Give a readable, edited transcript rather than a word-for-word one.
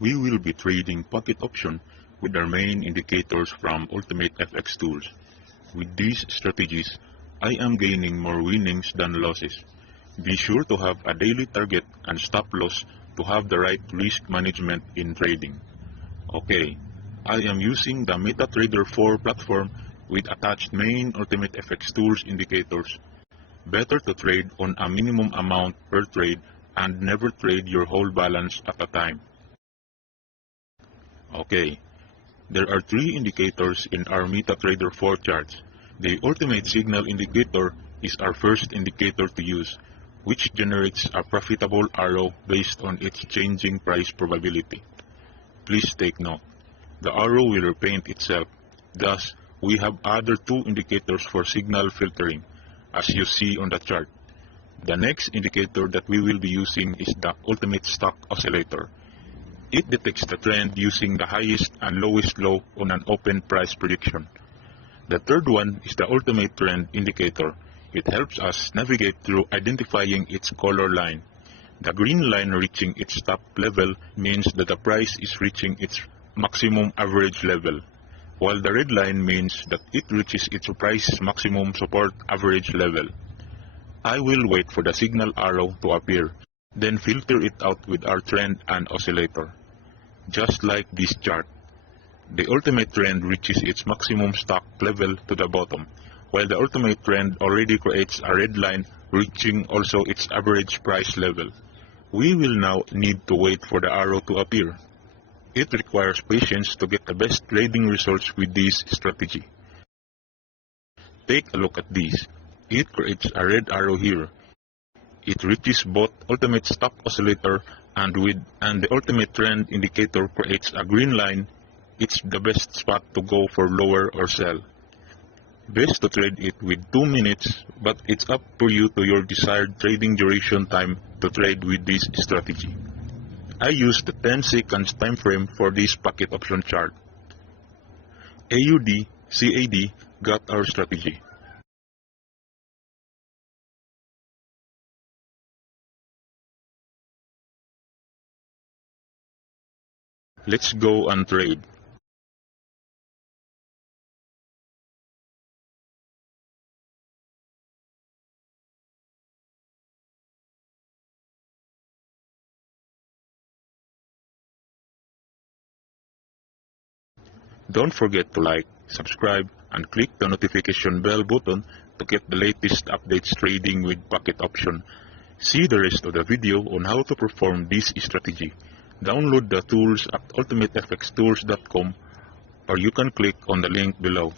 We will be trading pocket option with our main indicators from Ultimate FX tools. With these strategies, I am gaining more winnings than losses. Be sure to have a daily target and stop loss to have the right risk management in trading. Okay, I am using the MetaTrader 4 platform with attached main Ultimate FX tools indicators. Better to trade on a minimum amount per trade and never trade your whole balance at a time. Okay, there are three indicators in our MetaTrader 4 charts. The Ultimate Signal Indicator is our first indicator to use, which generates a profitable arrow based on its changing price probability. Please take note, the arrow will repaint itself. Thus, we have other two indicators for signal filtering, as you see on the chart. The next indicator that we will be using is the Ultimate Stock Oscillator. It detects the trend using the highest and lowest low on an open price prediction. The third one is the Ultimate Trend Indicator. It helps us navigate through identifying its color line. The green line reaching its top level means that the price is reaching its maximum average level, while the red line means that it reaches its price maximum support average level. I will wait for the signal arrow to appear, then filter it out with our trend and oscillator. Just like this chart, the ultimate trend reaches its maximum stock level to the bottom, while the ultimate trend already creates a red line reaching also its average price level. We will now need to wait for the arrow to appear. It requires patience to get the best trading results with this strategy. Take a look at this. It creates a red arrow here. It reaches both ultimate stock oscillator and the ultimate trend indicator creates a green line. It's the best spot to go for lower or sell. Best to trade it with 2 minutes, but it's up to you to your desired trading duration time to trade with this strategy. I used the 10 seconds time frame for this pocket option chart. AUD, CAD got our strategy. Let's go and trade. Don't forget to like, subscribe, and click the notification bell button to get the latest updates trading with pocket option. See the rest of the video on how to perform this strategy. Download the tools at ultimatefxtools.com or you can click on the link below.